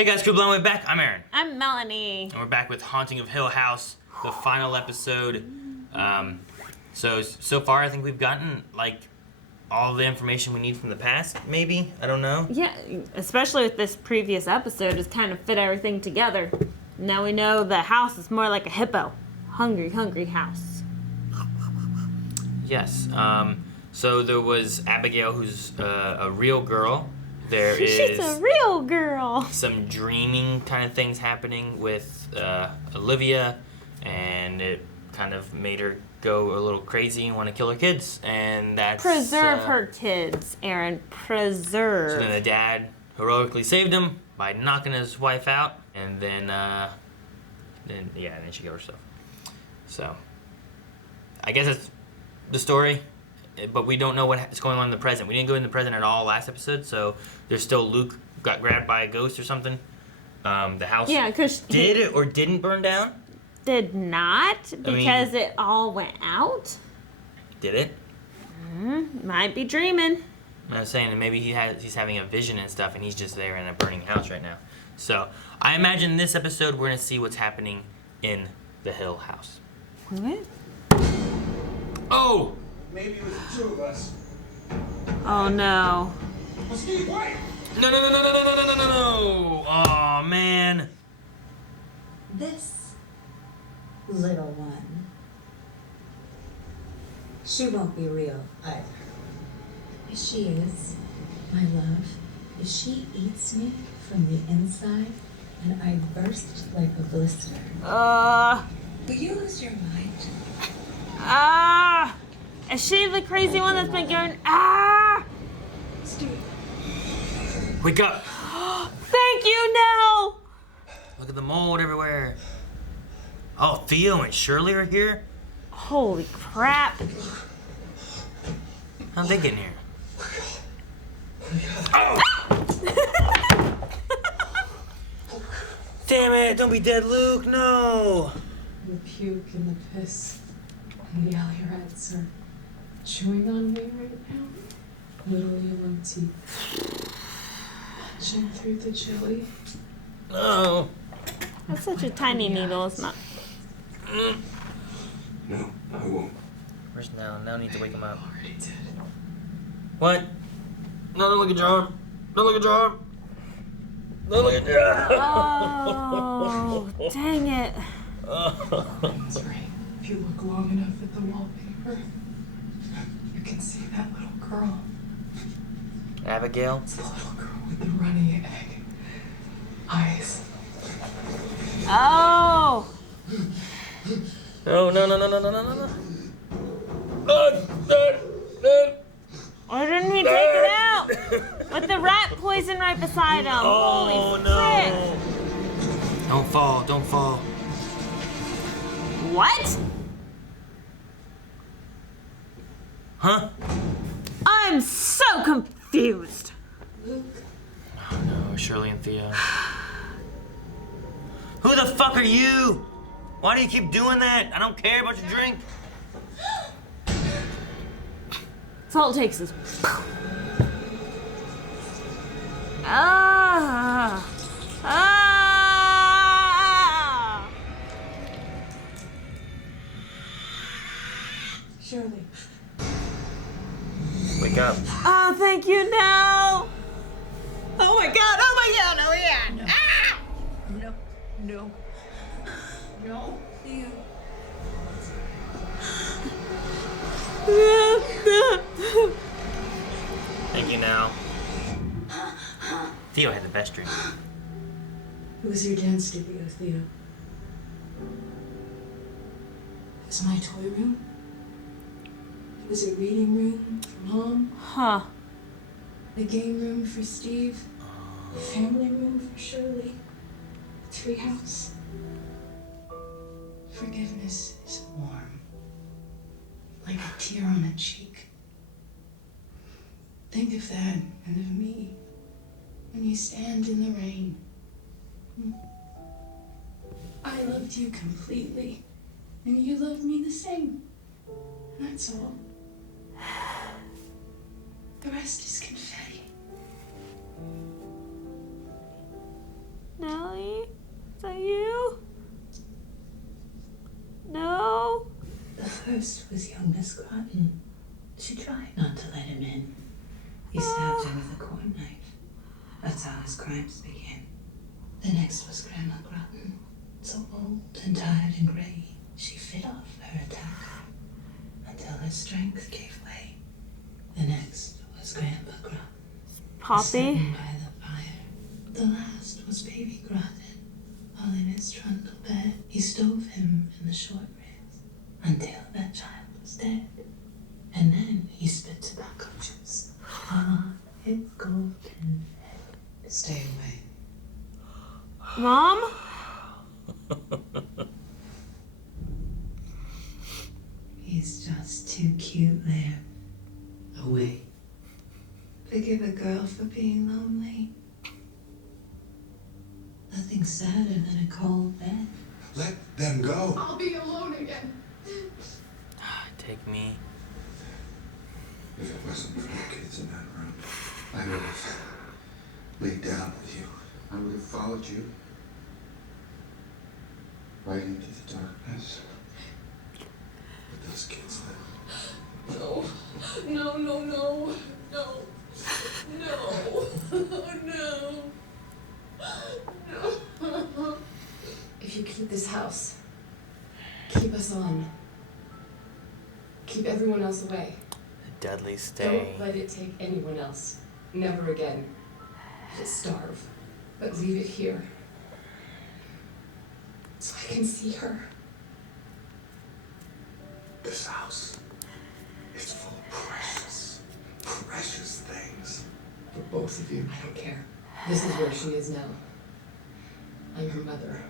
Hey guys, Crew Blown Way back. I'm Aaron. I'm Melanie. And we're back with Haunting of Hill House, the final episode. So far I think we've gotten like all the information we need from the past, maybe? I don't know. Yeah, especially with this previous episode, it's kind of fit everything together. Now we know the house is more like a hippo. Hungry, hungry house. Yes. So there was Abigail, who's a real girl. There is She's a real girl. some dreaming kind of things happening with Olivia, and it kind of made her go a little crazy and want to kill her kids, and that's... Preserve her kids, Aaron. Preserve. So then the dad heroically saved him by knocking his wife out, and then she killed herself. So, I guess that's the story. But we don't know what's going on in the present. We didn't go in the present at all last episode, so there's still Luke got grabbed by a ghost or something. The house did it or didn't burn down? Did not, because it all went out. Did it? Might be dreaming. I was saying that maybe he's having a vision and stuff, and he's just there in a burning house right now. So I imagine this episode we're gonna see what's happening in the Hill House. What? Oh! Maybe it was the two of us. Oh no. Well, Steve, wait! No! Oh man! This little one, she won't be real either. If she is, my love, if she eats me from the inside and I burst like a blister, will you lose your mind? Is she the crazy one that's been going, Steve. Wake up! Thank you, no! Look at the mold everywhere. Oh, Theo and Shirley are here? Holy crap. How'd they get in here? Oh! Damn it, don't be dead, Luke, no! The puke and the piss and the alley rats are chewing on me right now. Little yellow teeth. Punching through the jelly. No. That's such a tiny needle, it's not. No, I won't. Where's Nell? Nell needs to wake him up. Already did. What? No, don't look at your arm. Don't look at your arm. Don't look at your arm. Oh, dang it. That's right. If you look long enough at the wallpaper, you can see that little girl. Abigail? It's the little girl with the runny egg eyes. Oh. Oh, no. Why didn't we take it out? With the rat poison right beside him. Oh, Holy no. frick. Don't fall. What? Huh? I'm so confused. Luke. Oh, no, Shirley and Theo. Who the fuck are you? Why do you keep doing that? I don't care about your drink. That's all it takes is. Shirley. Wake up. Oh, thank you, no. Oh my god, Ah! No. Theo. Thank you now. Theo had the best drink. It was your dance studio, Theo. It was my toy room. It was a reading room for Mom. Huh. A game room for Steve. A family room for Shirley. A treehouse. Forgiveness is warm. Like a tear on a cheek. Think of that and of me when you stand in the rain. I loved you completely, and you loved me the same. That's all. The rest is confetti. Nellie? Is that you? No? The first was young Miss Groton. She tried not to let him in. He stabbed her with a corn knife. That's how his crimes began. The next was Grandma Groton. So old and tired and gray, she fed off her attacker until her strength gave way. The next was Grandpa Groton. Poppy? Sitting by the fire. The last was Baby Groton. While in his trundle bed, he stove him in the short ribs until that child was dead. And then he spit tobacco juice on his golden head. Stay away. Mom? He's just too cute there. Away. Forgive a girl for being lonely. Nothing sadder than a cold bed. Let them go. I'll be alone again. Take me. If it wasn't for the kids in that room, I would have laid down with you. I would have followed you right into the darkness. But those kids lived. No. No, no, no. No. No. No. No. If you keep this house, keep us on. Keep everyone else away. Deadly stay. Don't let it take anyone else. Never again. Let it starve. But leave it here. So I can see her. This house is full of precious, precious things. For both of you. I don't care. This is where she is now. I'm her mother.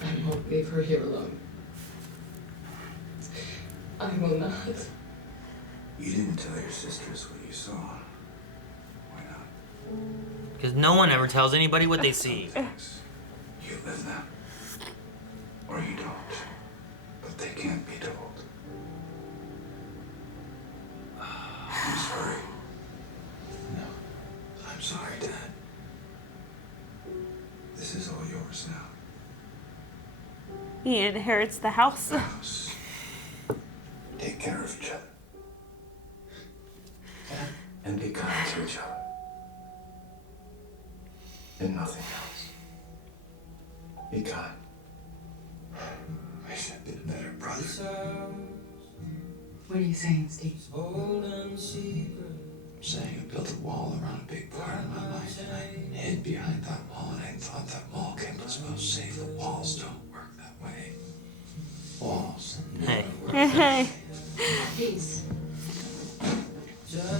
I won't leave her here alone. I will not. You didn't tell your sisters what you saw. Why not? Because no one ever tells anybody what they see. Things. You live them. Or you don't. But they can't be told. I'm sorry. No. I'm sorry, Dad. This is all yours now. He inherits the house. The house. Take care of each other. And be kind to each other. And nothing else. Be kind. I should have been a better brother. What are you saying, Steve? I'm saying I built a wall around a big part of my life, and I hid behind that wall, and I thought that wall kept us both safe. But walls don't work that way. Walls Hey. never work. Hey. Please.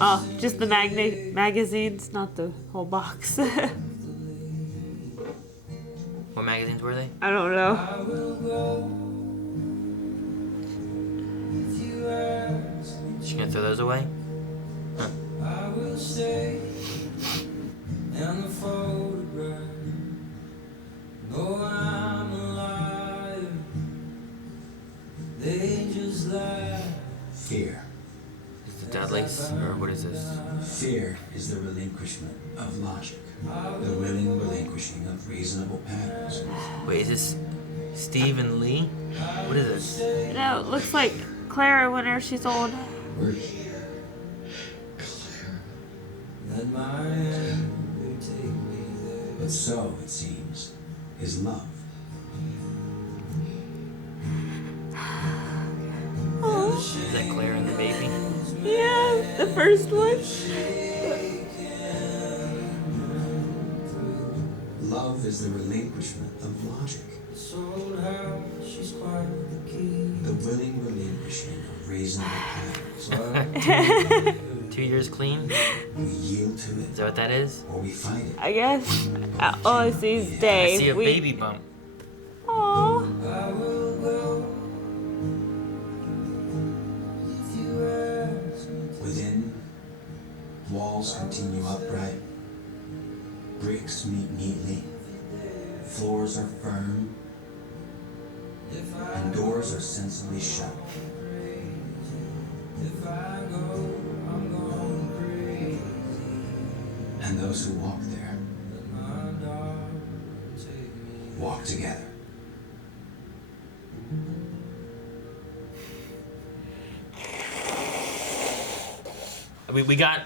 Oh, just the magazines, not the whole box. What magazines were they? I don't know. She gonna throw those away? Huh. I will stay and the photograph. No, I'm alive. They just lie. Fear. Is it Dudley's? Or what is this? Fear is the relinquishment of logic, the willing relinquishing of reasonable patterns. Wait, is this Steve and Lee? What is this? No, it looks like Clara whenever she's old. We're here. Let my anger take me there. But so, it seems, is love. Is that Claire and the baby? Yeah, the first one. Love is the relinquishment of logic, This old house, she's quite the key. the willing relinquishing of reasonable patterns. 2 years clean? We yield to Is it, that what that is? or we fight it. I guess. All I see is I Dave. see a baby bump. Aww. I will go if you ask me to. Within, walls continue upright, bricks meet neatly, floors are firm, and doors are sensibly shut. If I go, I'm going crazy. And those who walk there Let my daughter take walk together. We got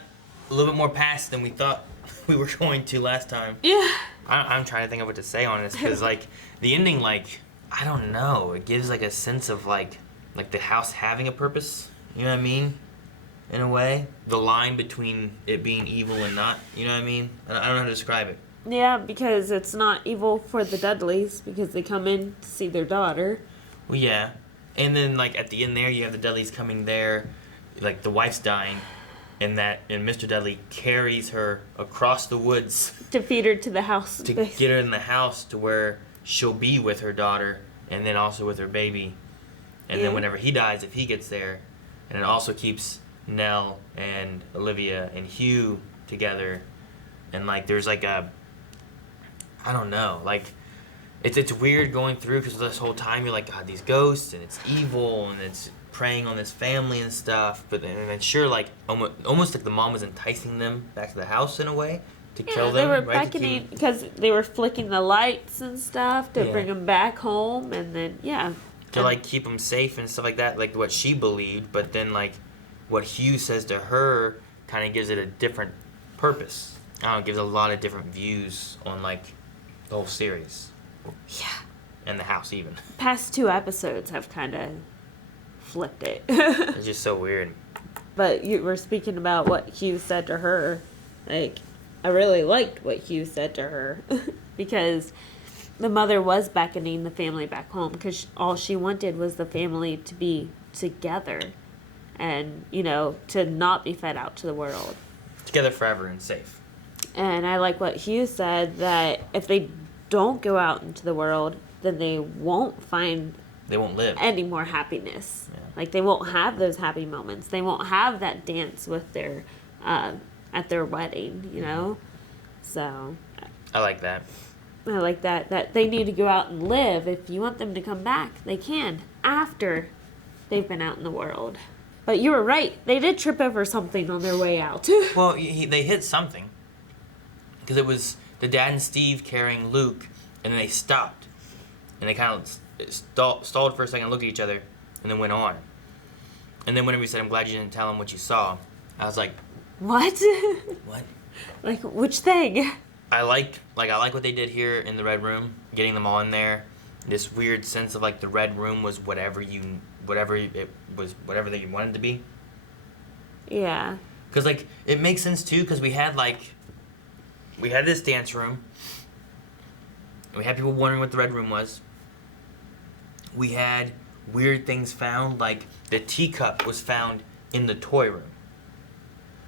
a little bit more past than we thought we were going to last time. Yeah. I'm trying to think of what to say on this because like the ending, like I don't know, it gives like a sense of like the house having a purpose. You know what I mean? In a way, the line between it being evil and not. You know what I mean? I don't know how to describe it. Yeah, because it's not evil for the Dudleys because they come in to see their daughter. Well, yeah, and then like at the end there, you have the Dudleys coming there, like the wife's dying. And Mr. Dudley carries her across the woods To feed her to the house. to get her in the house to where she'll be with her daughter and then also with her baby. And Yeah. then whenever he dies, if he gets there, and it also keeps Nell and Olivia and Hugh together. And like there's like a, I don't know, like it's weird going through because this whole time you're like, God, these ghosts and it's evil and it's preying on this family and stuff, but then sure, like almost like the mom was enticing them back to the house in a way to kill them. They were right? beckoning because they were flicking the lights and stuff to Yeah. bring them back home, and then to like keep them safe and stuff like that, like what she believed. But then like what Hugh says to her kind of gives it a different purpose. I don't know, it gives a lot of different views on like the whole series. Yeah. And the house even. Past 2 episodes have kind of flipped it. It's just so weird. But you were speaking about what Hugh said to her. Like, I really liked what Hugh said to her because the mother was beckoning the family back home because all she wanted was the family to be together and, to not be fed out to the world. Together forever and safe. And I like what Hugh said, that if they don't go out into the world, then they won't find They won't live. any more happiness. Yeah. Like they won't have those happy moments. They won't have that dance with their at their wedding, So I like that. I like that they need to go out and live. If you want them to come back, they can after they've been out in the world. But you were right. They did trip over something on their way out. Well, they hit something. Because it was the dad and Steve carrying Luke, and then they stopped. And they kind of stalled for a second, looked at each other, and then went on. And then whenever you said, I'm glad you didn't tell him what you saw, I was like, What? what? Like, which thing? I like what they did here in the Red Room, getting them all in there. This weird sense of like the Red Room was whatever they wanted to be. Yeah. Because like it makes sense too, because we had this dance room, and we had people wondering what the Red Room was. We had weird things found, like the teacup was found in the toy room.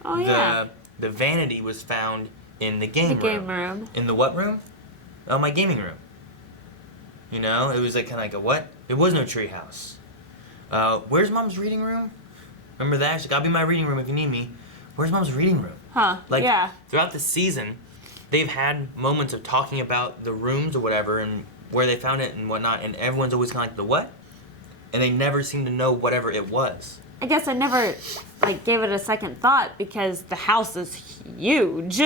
Oh, yeah. The vanity was found in the game room. The game room. In the what room? Oh, my gaming room. It was like kind of like a what? There was no treehouse. Where's Mom's reading room? Remember that? She's like, I'll be in my reading room if you need me. Where's Mom's reading room? Huh. Like, yeah. throughout the season, they've had moments of talking about the rooms or whatever and where they found it and whatnot, and everyone's always kind of like, the what? And they never seem to know whatever it was. I guess I never gave it a second thought because the house is huge.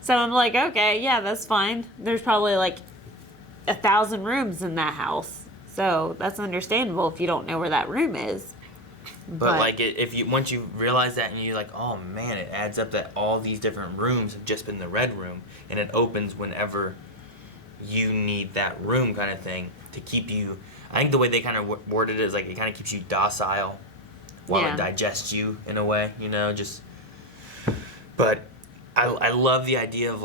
So I'm like, okay, yeah, that's fine. There's probably 1,000 rooms in that house. So that's understandable if you don't know where that room is. But once you realize that and you're like, oh man, it adds up that all these different rooms have just been the Red Room, and it opens whenever you need that room kind of thing to keep you. I think the way they kind of worded it is it kind of keeps you docile while it digests you in a way, just. But I love the idea of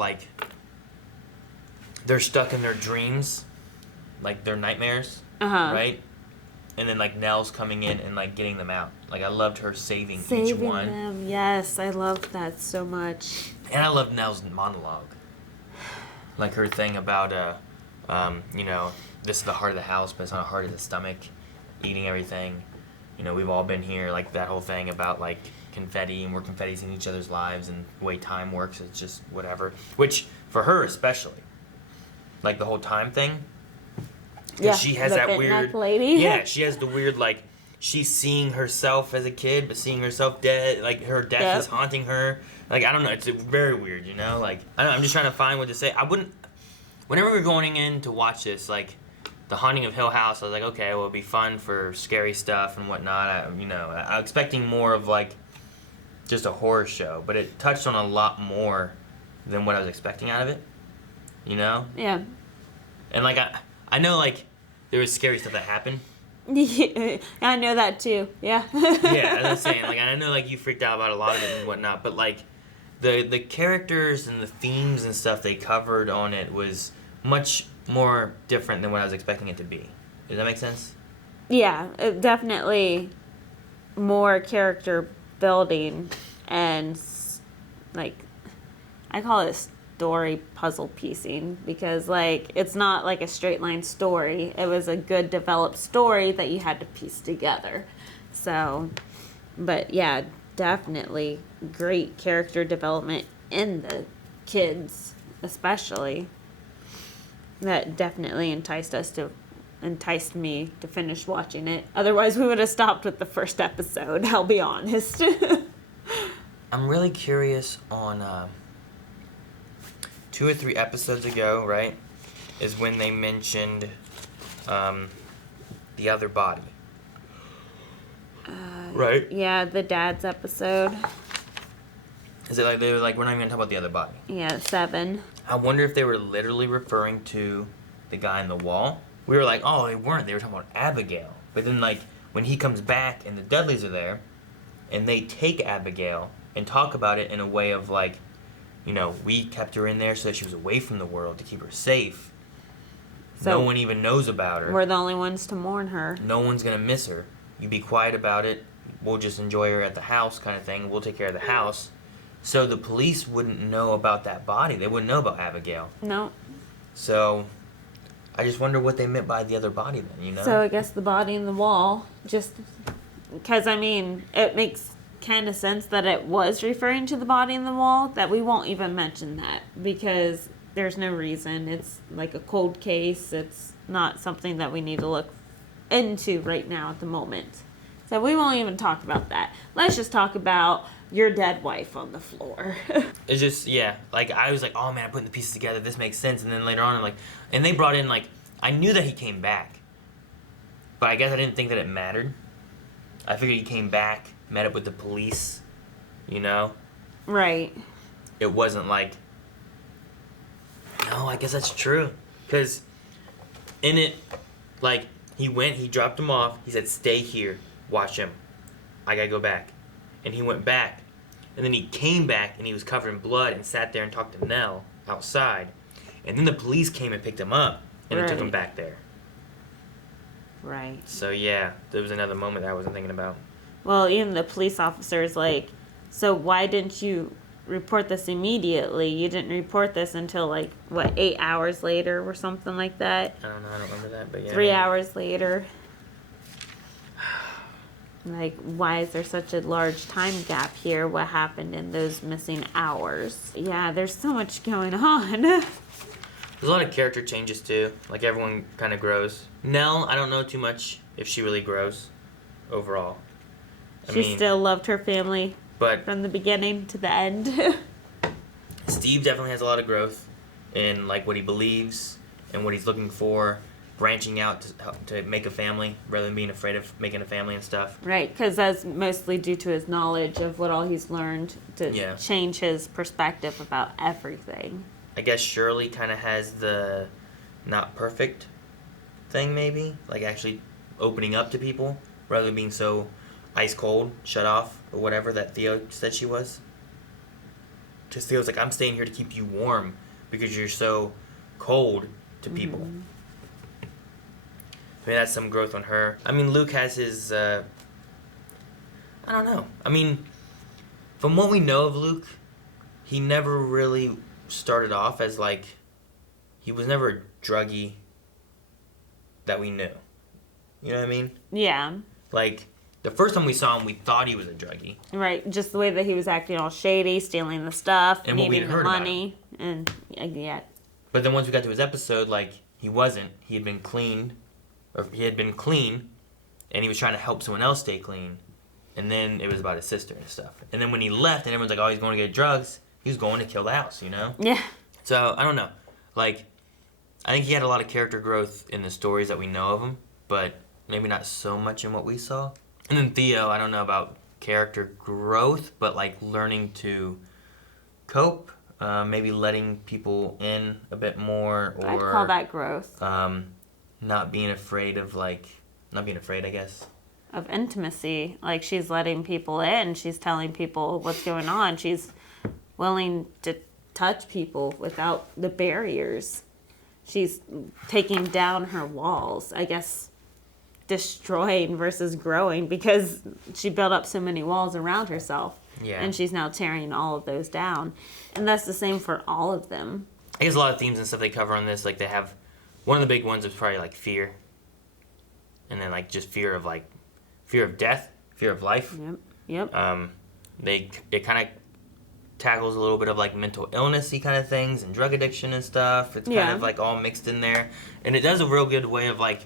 they're stuck in their dreams, their nightmares, right? And then Nell's coming in and getting them out. I loved her saving each one. Them, yes, I loved that so much. And I love Nell's monologue. Her thing about this is the heart of the house, but it's not the heart of the stomach, eating everything. We've all been here, that whole thing about confetti, and we're confetti's in each other's lives, and the way time works, it's just whatever. Which for her especially, the whole time thing. Yeah, she has the that bent weird neck lady. Yeah, she has the weird she's seeing herself as a kid, but seeing herself dead. Her death is haunting her. I don't know. It's very weird, I don't know. I'm just trying to find what to say. whenever we were going in to watch this, like, The Haunting of Hill House, I was like, okay, well, it'll be fun for scary stuff and whatnot. I was expecting more of, like, just a horror show, but it touched on a lot more than what I was expecting out of it, you know? Yeah. And, like, I know, like, there was scary stuff that happened. Yeah, I know that too. Yeah. Yeah, as I'm saying, like, I know, like, you freaked out about a lot of it and whatnot, but, like, the characters and the themes and stuff they covered on it was much more different than what I was expecting it to be. Does that make sense? Yeah, definitely more character building and, like, I call it story puzzle piecing because, like, it's not like a straight line story. It was a good developed story that you had to piece together. So, but yeah, definitely great character development in the kids, especially. That definitely enticed me to finish watching it. Otherwise, we would have stopped with the first episode, I'll be honest. I'm really curious on 2 or 3 episodes ago, right, is when they mentioned the other body. Right? Yeah, the dad's episode. Is it like they were like, we're not even gonna talk about the other body? Yeah, 7. I wonder if they were literally referring to the guy in the wall. We were like, oh, they weren't. They were talking about Abigail. But then, like, when he comes back and the Dudleys are there, and they take Abigail and talk about it in a way of, like, we kept her in there so that she was away from the world to keep her safe. So no one even knows about her. We're the only ones to mourn her. No one's gonna miss her. You be quiet about it. We'll just enjoy her at the house kind of thing. We'll take care of the house. So the police wouldn't know about that body. They wouldn't know about Abigail. No. So I just wonder what they meant by the other body then, So I guess the body in the wall, just because, I mean, it makes kind of sense that it was referring to the body in the wall, that we won't even mention that because there's no reason. It's like a cold case. It's not something that we need to look into right now at the moment. So we won't even talk about that. Let's just talk about your dead wife on the floor. It's just, yeah, like, I was like, oh man, I'm putting the pieces together, this makes sense. And then later on, I'm like, and they brought in, like, I knew that he came back, but I guess I didn't think that it mattered. I figured he came back, met up with the police, Right. It wasn't like, no, I guess that's true. Because in it, like, he dropped him off, he said, stay here, watch him. I gotta go back. And he went back. And then he came back and he was covered in blood and sat there and talked to Nell outside. And then the police came and picked him up and they took him back there. Right. So yeah, there was another moment that I wasn't thinking about. Well, even the police officer's like, so why didn't you report this immediately? You didn't report this until, like, 8 hours later or something like that? I don't know, I don't remember that, but yeah. 3 hours later. Like, why is there such a large time gap here? What happened in those missing hours? Yeah, there's so much going on. There's a lot of character changes too. Like, everyone kind of grows. Nell, I don't know too much if she really grows overall. She still loved her family but from the beginning to the end. Steve definitely has a lot of growth in, like, what he believes and what he's looking for, branching out to make a family rather than being afraid of making a family and stuff. Right, because that's mostly due to his knowledge of what all he's learned to change his perspective about everything. I guess Shirley kind of has the not perfect thing, maybe, like actually opening up to people rather than being so ice cold, shut off, or whatever that Theo said she was. Just Theo's like, I'm staying here to keep you warm because you're so cold to people. Mm-hmm. I mean, that's some growth on her. I mean, Luke has his, I don't know. I mean, from what we know of Luke, he never really started off as, like, he was never a druggie that we knew. You know what I mean? Yeah. Like, the first time we saw him, we thought he was a druggie. Right, just the way that he was acting all shady, stealing the stuff, And what we needing had the heard money, and yeah. But then once we got to his episode, like, he wasn't. He had been clean, and he was trying to help someone else stay clean. And then it was about his sister and stuff. And then when he left, and everyone's like, oh, he's going to get drugs, he was going to kill the house, Yeah. So, I don't know. Like, I think he had a lot of character growth in the stories that we know of him, but maybe not so much in what we saw. And then Theo, I don't know about character growth, but like learning to cope, maybe letting people in a bit more, or I'd call that growth. not being afraid, I guess. Of intimacy. Like, she's letting people in. She's telling people what's going on. She's willing to touch people without the barriers. She's taking down her walls. I guess destroying versus growing, because she built up so many walls around herself. Yeah. And she's now tearing all of those down. And that's the same for all of them. I guess a lot of themes and stuff they cover on this, like they have, one of the big ones is probably like fear. And then like just fear of death, fear of life. Yep. It kind of tackles a little bit of like mental illness-y kind of things and drug addiction and stuff. It's kind of like all mixed in there. And it does a real good way of like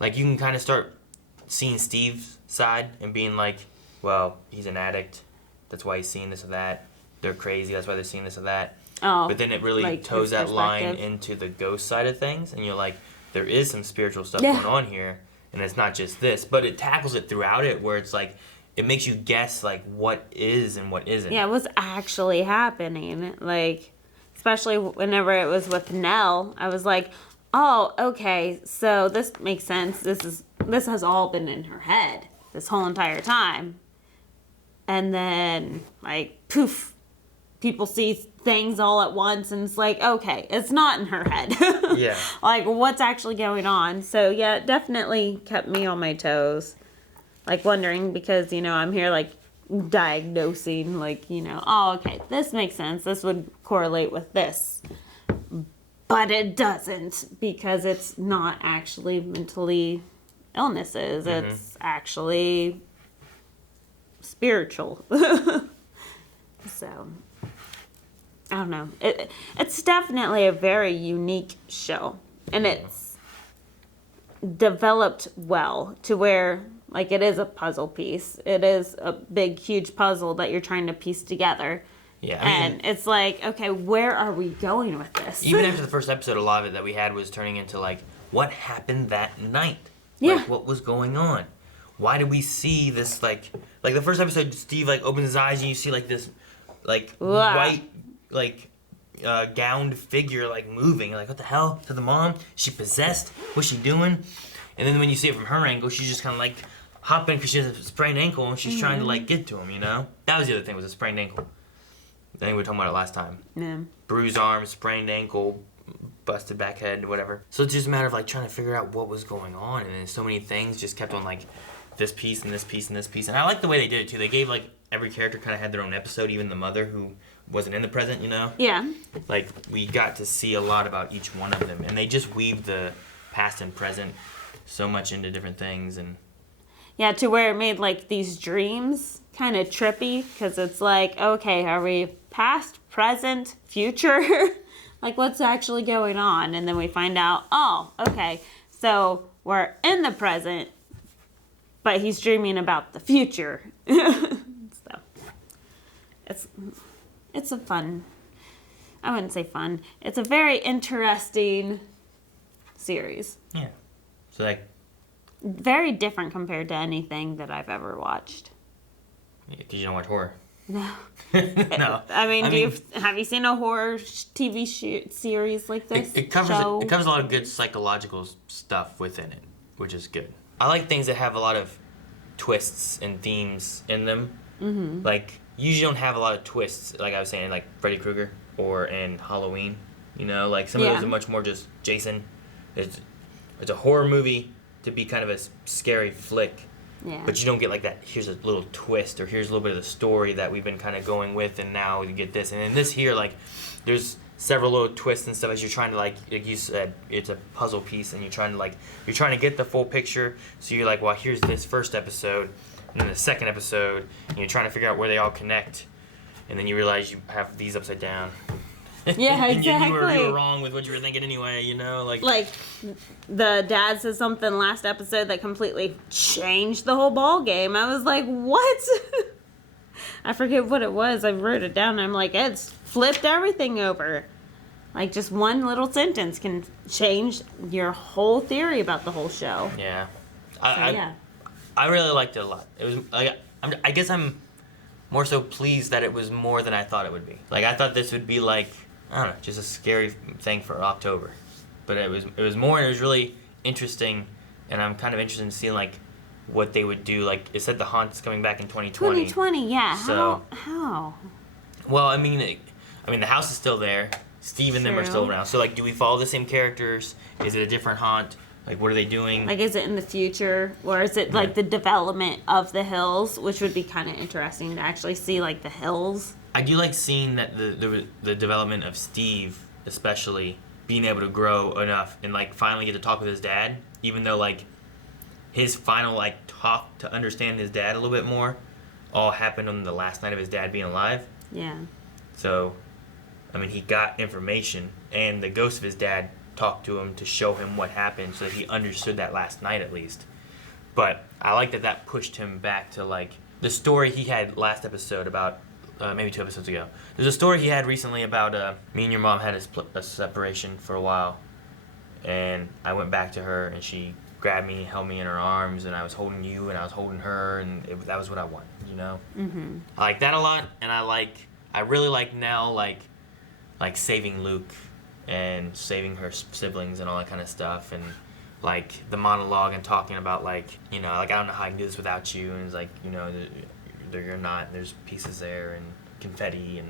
you can kind of start seeing Steve's side and being like, well, he's an addict. That's why he's seeing this or that. They're crazy. That's why they're seeing this or that. Oh, but then it really like toes that line perspective. into the ghost side of things. And you're like, there is some spiritual stuff Yeah. going on here. And it's not just this. But it tackles it throughout it where it's like, it makes you guess like what is and what isn't. Yeah, what's actually happening. Like, especially whenever it was with Nell, I was like, oh, okay, so this makes sense. This has all been in her head this whole entire time. And then, like, poof, people see things all at once, and it's like, okay, it's not in her head. Yeah. Like, what's actually going on? So, yeah, it definitely kept me on my toes. Like, wondering, because, I'm here, like, diagnosing, like, oh, okay, this makes sense. This would correlate with this. But it doesn't, because it's not actually mentally illnesses. Mm-hmm. It's actually spiritual. So, I don't know. It's definitely a very unique show. And it's developed well to where, like, it is a puzzle piece. It is a big, huge puzzle that you're trying to piece together. Yeah. And it's like, okay, where are we going with this? Even after the first episode, a lot of it that we had was turning into like, what happened that night? Yeah. Like, what was going on? Why did we see this, like the first episode, Steve, like, opens his eyes and you see, like, this, like, white, like, gowned figure, like, moving. You're like, what the hell? To the mom? Is she possessed? What's she doing? And then when you see it from her angle, she's just kind of, like, hopping because she has a sprained ankle and she's trying to, like, get to him, That was the other thing, was a sprained ankle. I think we were talking about it last time. Yeah. Bruised arm, sprained ankle, busted back head, whatever. So it's just a matter of like trying to figure out what was going on, and then so many things just kept on like this piece and this piece and this piece. And I like the way they did it too. They gave like every character kind of had their own episode, even the mother who wasn't in the present, Yeah. Like we got to see a lot about each one of them, and they just weaved the past and present so much into different things. And Yeah, to where it made like these dreams kind of trippy, because it's like, okay, are we past, present, future? Like, what's actually going on? And then we find out, oh, okay, so we're in the present, but he's dreaming about the future. So it's a fun, I wouldn't say fun, it's a very interesting series. yeah, so like, Very different compared to anything that I've ever watched. because you don't watch horror. No. No. I mean, have you seen a horror TV series like this? It covers show? it covers a lot of good psychological stuff within it, which is good. I like things that have a lot of twists and themes in them. Mm-hmm. Like, you usually don't have a lot of twists, like I was saying, like Freddy Krueger or in Halloween. Like some of those are much more just Jason. It's a horror movie to be kind of a scary flick. Yeah. But you don't get like that, here's a little twist, or here's a little bit of the story that we've been kind of going with, and now you get this. And in this here, like, there's several little twists and stuff as you're trying to, like you said, it's a puzzle piece, and you're trying to get the full picture. So you're like, well, here's this first episode, and then the second episode, and you're trying to figure out where they all connect. And then you realize you have these upside down. Yeah, And you exactly. were wrong with what you were thinking anyway, Like, the dad said something last episode that completely changed the whole ball game. I was like, what? I forget what it was. I wrote it down, and I'm like, it's flipped everything over. Like, just one little sentence can change your whole theory about the whole show. Yeah. Yeah. I really liked it a lot. It was like I guess I'm more so pleased that it was more than I thought it would be. Like I thought this would be like I don't know, just a scary thing for October, but it was more. And it was really interesting, and I'm kind of interested in seeing like what they would do. Like it said, the haunt's coming back in 2020. 2020, yeah. So How? well, I mean, the house is still there. Steve and them are still True. around. So like, do we follow the same characters? Is it a different haunt? Like, what are they doing? Like, is it in the future, or is it like the development of the hills, which would be kind of interesting to actually see, like the hills. I do like seeing that the development of Steve, especially being able to grow enough and like finally get to talk with his dad, even though like his final like talk to understand his dad a little bit more, all happened on the last night of his dad being alive. Yeah. So, I mean, he got information, and the ghost of his dad talked to him to show him what happened, so that he understood that last night at least. But I like that pushed him back to like the story he had last episode about. Maybe 2 episodes ago. There's a story he had recently about me and your mom had a separation for a while, and I went back to her, and she grabbed me, held me in her arms, and I was holding you, and I was holding her, and that was what I wanted, you know. Mm-hmm. I like that a lot, and I really like Nell, like saving Luke, and saving her siblings and all that kind of stuff, and like the monologue and talking about like, you know, like I don't know how I can do this without you, and it's like, you know. You're not. There's pieces there and confetti, and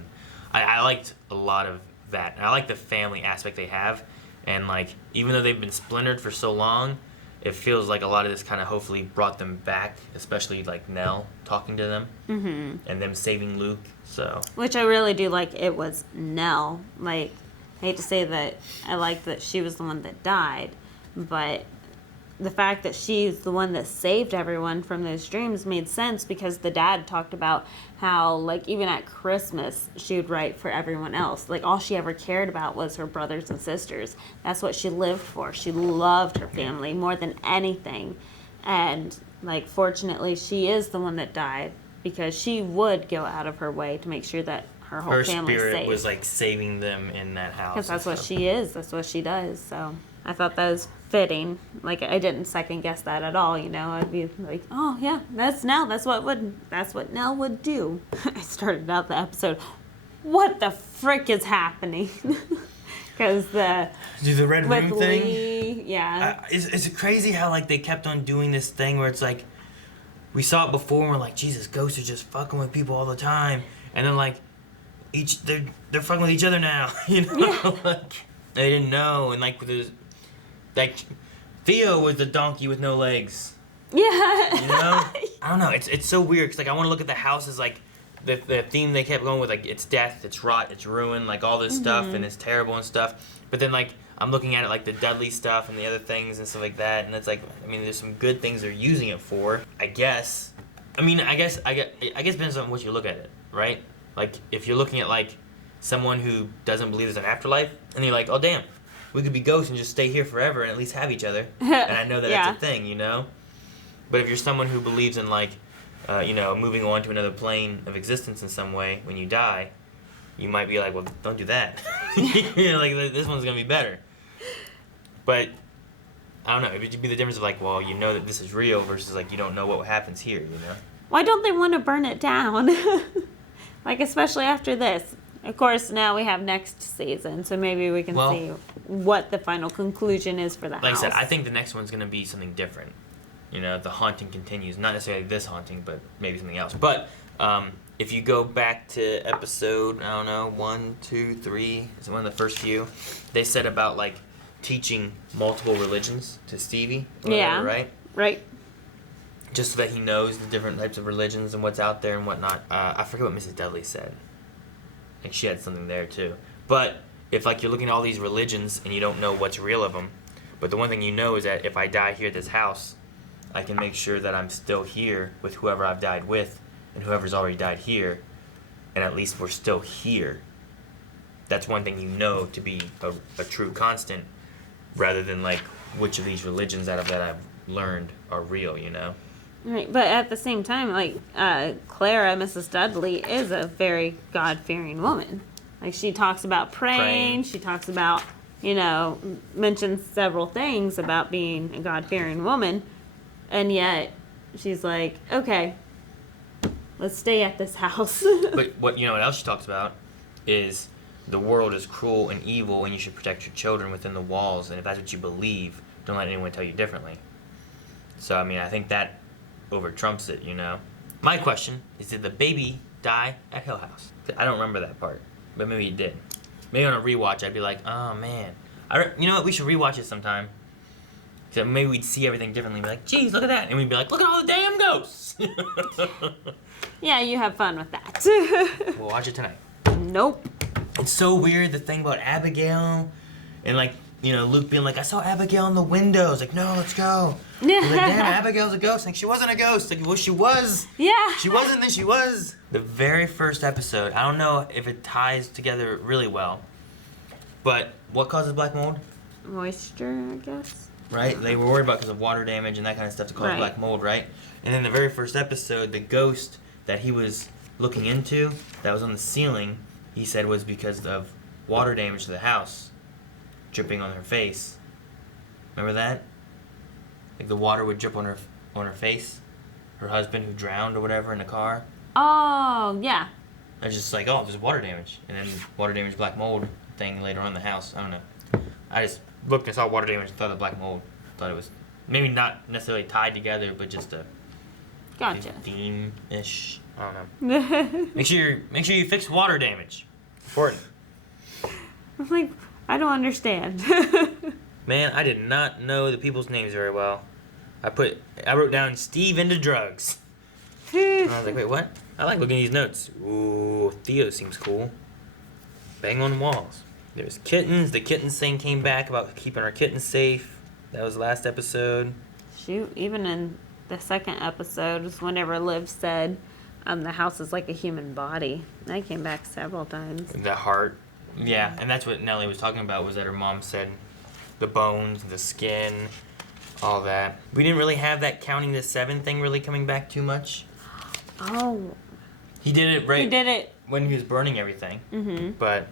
I liked a lot of that. And I like the family aspect they have, and like even though they've been splintered for so long, it feels like a lot of this kind of hopefully brought them back, especially like Nell talking to them and them saving Luke. So Which I really do like. It was Nell. Like, I hate to say that I like that she was the one that died, but the fact that she's the one that saved everyone from those dreams made sense, because the dad talked about how, like, even at Christmas, she would write for everyone else. Like, all she ever cared about was her brothers and sisters. That's what she lived for. She loved her family more than anything. And, like, fortunately, she is the one that died, because she would go out of her way to make sure that her whole family's spirit safe. was, like, saving them in that house. Because that's what she is. That's what she does. So I thought that was fitting. Like, I didn't second guess that at all, you know. I'd be like, oh yeah, that's Nell. That's what Nell would do. I started out the episode, what the frick is happening? Because the red with room thing. Lee, yeah. It's crazy how like they kept on doing this thing where it's like we saw it before and we're like, Jesus, ghosts are just fucking with people all the time, and then like they're fucking with each other now, you know. Yeah. Like they didn't know, and like Theo was the donkey with no legs. Yeah. You know? I don't know. It's so weird because like I want to look at the house as like the theme they kept going with, like it's death, it's rot, it's ruin, like all this stuff, and it's terrible and stuff. But then like I'm looking at it like the Dudley stuff and the other things and stuff like that, and it's like, I mean, there's some good things they're using it for, I guess. I mean, I guess depends on what you look at it, right? Like if you're looking at like someone who doesn't believe there's an afterlife, and you're like, oh damn, we could be ghosts and just stay here forever and at least have each other, and I know that Yeah. that's a thing, you know. But if you're someone who believes in like, you know, moving on to another plane of existence in some way when you die, you might be like, well, don't do that. You know, like this one's gonna be better. But I don't know. It would be the difference of like, well, you know that this is real versus like you don't know what happens here. You know. Why don't they want to burn it down? Like, especially after this. Of course, now we have next season, so maybe we can see what the final conclusion is for the house. Like I said, I think the next one's gonna be something different. You know, the haunting continues. Not necessarily this haunting, but maybe something else. But if you go back to episode, I don't know, 1, 2, 3, it's one of the first few, they said about like teaching multiple religions to Stevie. Yeah. Right? Right. Just so that he knows the different types of religions and what's out there and whatnot. I forget what Mrs. Dudley said. I think she had something there too. But if like you're looking at all these religions and you don't know what's real of them, but the one thing you know is that if I die here at this house, I can make sure that I'm still here with whoever I've died with and whoever's already died here, and at least we're still here. That's one thing you know to be a true constant, rather than like which of these religions out of that I've learned are real, you know? Right, but at the same time, like, Clara, Mrs. Dudley, is a very God-fearing woman. Like, she talks about praying. She talks about, mentions several things about being a God-fearing woman. And yet, she's like, okay, let's stay at this house. But what else she talks about is the world is cruel and evil, and you should protect your children within the walls. And if that's what you believe, don't let anyone tell you differently. So, I think that over trumps it, My question is, did the baby die at Hill House? I don't remember that part, but maybe it did. Maybe on a rewatch, I'd be like, oh, man. You know what? We should rewatch it sometime. So maybe we'd see everything differently. Be like, geez, look at that. And we'd be like, look at all the damn ghosts. Yeah, you have fun with that. We'll watch it tonight. Nope. It's so weird, the thing about Abigail. And, Luke being like, I saw Abigail in the windows. Like, no, let's go. He's like, damn, Abigail's a ghost. Like, she wasn't a ghost. Like, well, she was. Yeah. She wasn't, then she was. The very first episode, I don't know if it ties together really well, but what causes black mold? Moisture, I guess. Right? They were worried about because of water damage and that kind of stuff to cause black mold, right? And then the very first episode, the ghost that he was looking into, that was on the ceiling, he said was because of water damage to the house, dripping on her face. Remember that? Like the water would drip on her face. Her husband who drowned or whatever in the car. Oh, yeah. I was just like, oh, there's water damage. And then water damage, black mold thing later on in the house. I don't know. I just looked and saw water damage and thought of black mold. Thought it was maybe not necessarily tied together, but just a Gotcha. theme-ish. I don't know. Make sure you fix water damage. Important. I'm like, I don't understand. Man, I did not know the people's names very well. I wrote down Steve into drugs. And I was like, wait, what? I like looking at these notes. Ooh, Theo seems cool. Bang on walls. There's kittens. The kittens thing came back about keeping our kittens safe. That was the last episode. Shoot, even in the second episode, was whenever Liv said, the house is like a human body. That came back several times. The heart. Yeah, and that's what Nellie was talking about, was that her mom said the bones, the skin, all that. We didn't really have that counting to 7 thing really coming back too much. Oh. He did it right. He did it. When he was burning everything. Mm-hmm. But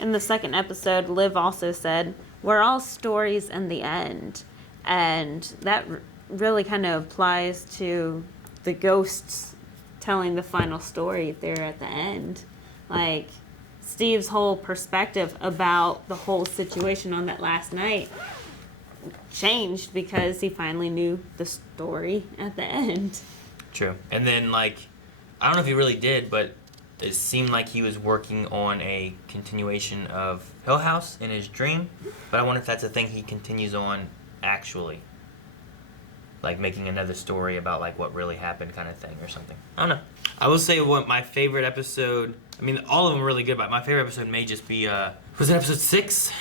in the second episode, Liv also said, we're all stories in the end. And that really kind of applies to the ghosts telling the final story there at the end. Like, Steve's whole perspective about the whole situation on that last night changed because he finally knew the story at the end. True. And then, I don't know if he really did, but it seemed like he was working on a continuation of Hill House in his dream. But I wonder if that's a thing he continues on actually. Like making another story about what really happened kind of thing or something. I don't know. I will say what my favorite episode, all of them are really good, but my favorite episode may just be, was it episode 6?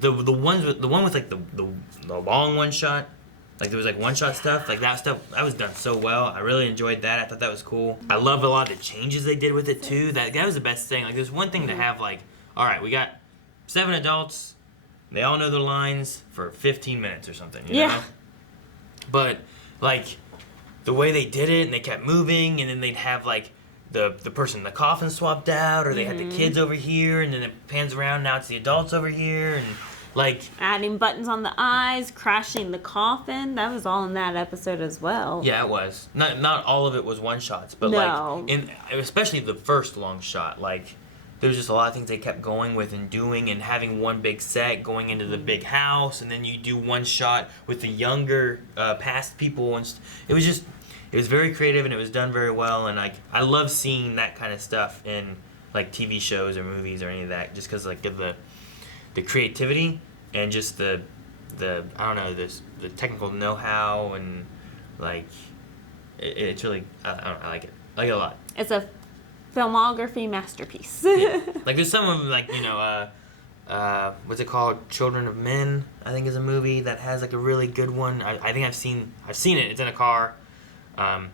The one with the long one shot. There was one shot stuff, that stuff, that was done so well. I really enjoyed that. I thought that was cool. I loved a lot of the changes they did with it too. That was the best thing. There's one thing to have all right, we got 7 adults, they all know their lines for 15 minutes or something, you know? But the way they did it and they kept moving, and then they'd have the person in the coffin swapped out, or they had the kids over here, and then it pans around, now it's the adults over here, and adding buttons on the eyes, crashing the coffin. That was all in that episode as well. Yeah, it was. Not all of it was one shots, but no. Especially the first long shot, there was just a lot of things they kept going with and doing, and having one big set going into the big house, and then you do one shot with the younger past people, and it was very creative, and it was done very well, and I love seeing that kind of stuff in TV shows or movies or any of that, just because of the creativity and just the I don't know, the technical know-how, and it's really I like it. I like it a lot. It's a filmography masterpiece. Yeah. There's some of them what's it called? Children of Men, I think, is a movie that has a really good one. I think I've seen it. It's in a car. I've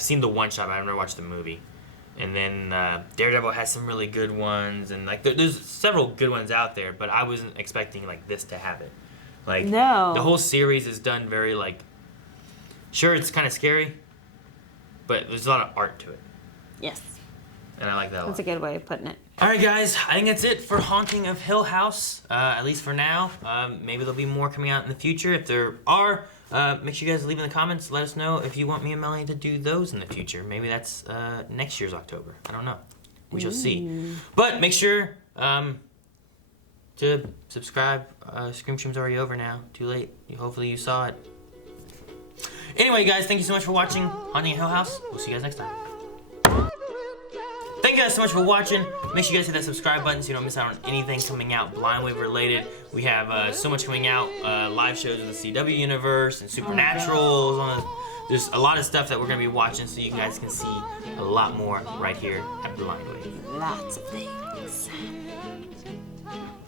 seen the one shot, but I've never watched the movie. And then Daredevil has some really good ones, and there's several good ones out there, but I wasn't expecting this to have it. No. The whole series is done very sure, it's kind of scary, but there's a lot of art to it. Yes. And I like that a lot. That's a good way of putting it. All right, guys. I think that's it for Haunting of Hill House, at least for now. Maybe there'll be more coming out in the future. If there are, make sure you guys leave in the comments. Let us know if you want me and Melanie to do those in the future. Maybe that's next year's October. I don't know. We shall see. But make sure to subscribe. Scream Stream's already over now. Too late. Hopefully you saw it. Anyway, guys, thank you so much for watching Haunting of Hill House. We'll see you guys next time. Thank you guys so much for watching. Make sure you guys hit that subscribe button so you don't miss out on anything coming out Blind Wave related. We have so much coming out, live shows of the CW universe and Supernaturals. There's a lot of stuff that we're going to be watching so you guys can see a lot more right here at Blind Wave. Lots of things.